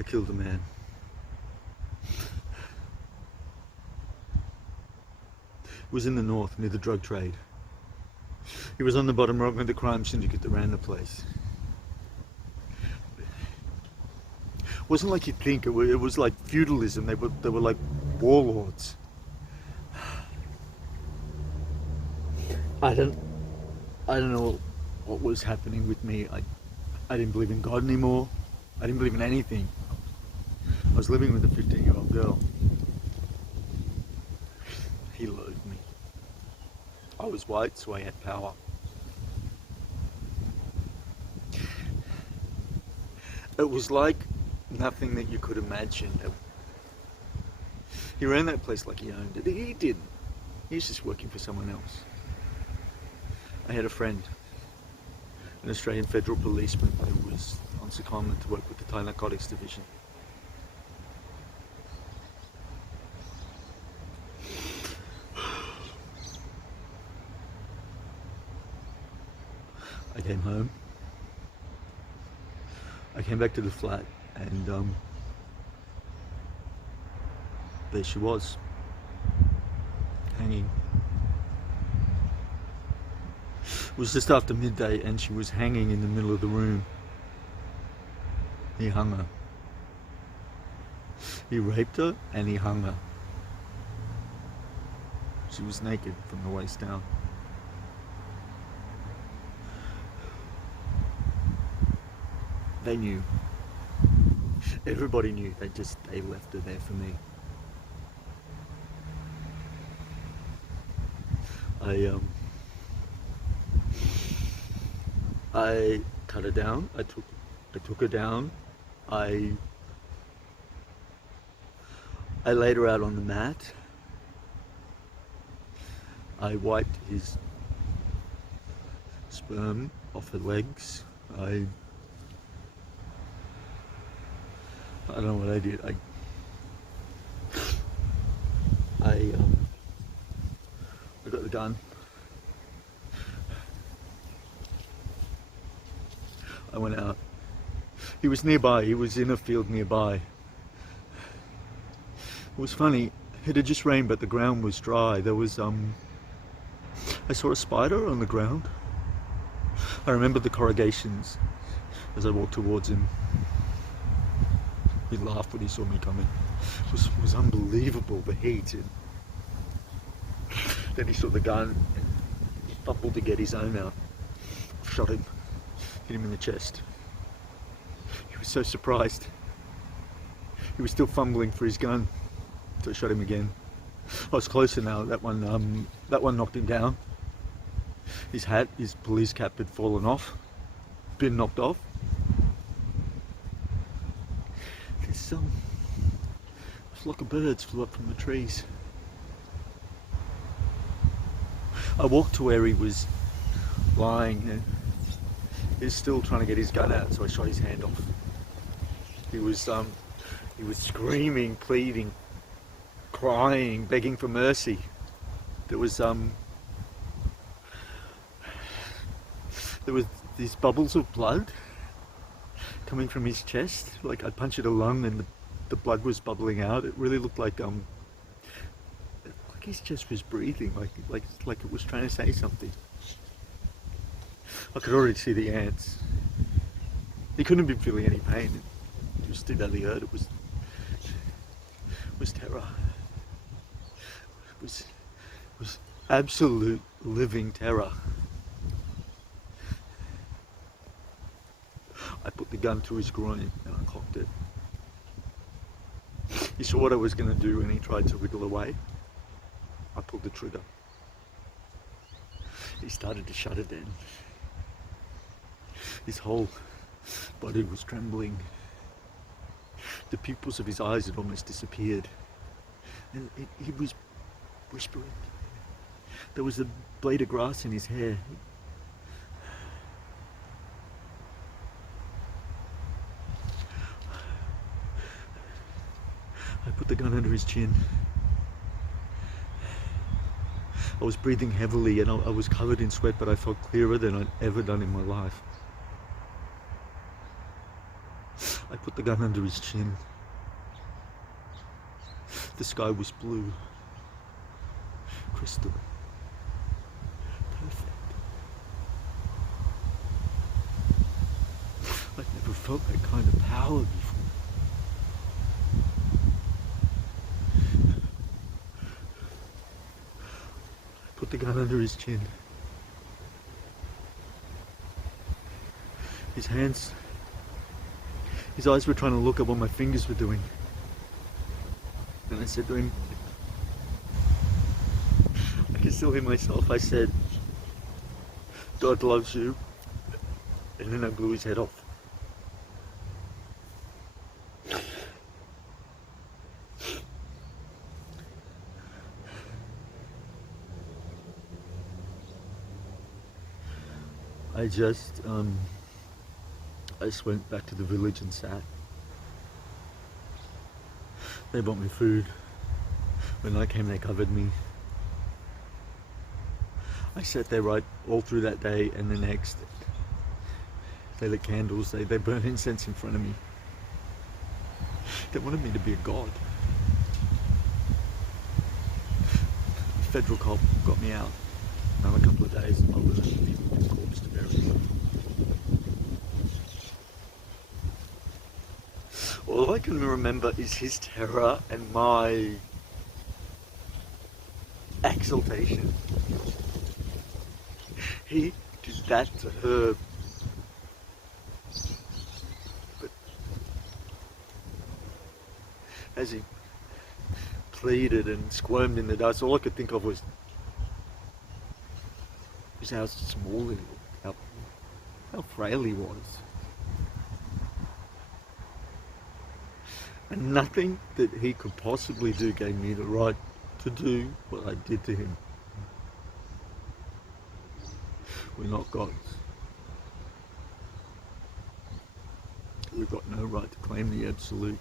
I killed a man. It was in the north, near the drug trade. He was on the bottom rung of the crime syndicate that ran the place. It wasn't like you'd think. It was like feudalism. They were like warlords. I don't know what was happening with me. I didn't believe in God anymore. I didn't believe in anything. I was living with a 15-year-old girl. He loathed me. I was white, so I had power. It was like nothing that you could imagine. He ran that place like he owned it. He didn't. He was just working for someone else. I had a friend, an Australian federal policeman who was on secondment to work with the Thai Narcotics Division. I came home. I came back to the flat and there she was, hanging. It was just after midday and she was hanging in the middle of the room. He hung her. He raped her and he hung her. She was naked from the waist down. They knew. Everybody knew. They left her there for me. I cut her down. I took her down. I laid her out on the mat. I wiped his sperm off her legs. I don't know what I did. I got the gun. I went out. He was nearby. He was in a field nearby. It was funny. It had just rained, but the ground was dry. There was I saw a spider on the ground. I remember the corrugations as I walked towards him. He laughed when he saw me coming. It was unbelievable, the heat. And then he saw the gun and he fumbled to get his own out. Shot him. Hit him in the chest. He was so surprised. He was still fumbling for his gun. So I shot him again. I was closer now. That one knocked him down. His hat, his police cap had fallen off. Been knocked off. This a flock of birds flew up from the trees. I walked to where he was lying and he was still trying to get his gun out, so I shot his hand off. He was screaming, pleading, crying, begging for mercy. There was these bubbles of blood coming from his chest. Like I'd punctured a lung and the blood was bubbling out. It really looked like his chest was breathing, like it was trying to say something. I could already see the ants. He couldn't have been feeling any pain. It was too badly hurt. It was terror. It was absolute living terror. I put the gun to his groin and I cocked it. He saw what I was going to do and he tried to wriggle away. I pulled the trigger. He started to shudder then. His whole body was trembling. The pupils of his eyes had almost disappeared. And he was whispering. There was a blade of grass in his hair. I put the gun under his chin. I was breathing heavily and I was covered in sweat, but I felt clearer than I'd ever done in my life. I put the gun under his chin. The sky was blue, crystal, perfect. I'd never felt that kind of power before. I put the gun under his chin. His hands, his eyes were trying to look at what my fingers were doing. And I said to him, I can still hear myself, I said, God loves you. And then I blew his head off. I just went back to the village and sat. They brought me food. When I came, they covered me. I sat there right all through that day and the next. They lit candles, they burned incense in front of me. They wanted me to be a god. The federal cop got me out. Another couple of days, I was a corpse to bury. All I can remember is his terror and my exultation. He did that to her. But as he pleaded and squirmed in the dust, all I could think of was how small he looked, how frail he was. And nothing that he could possibly do gave me the right to do what I did to him. We're not gods. We've got no right to claim the absolute.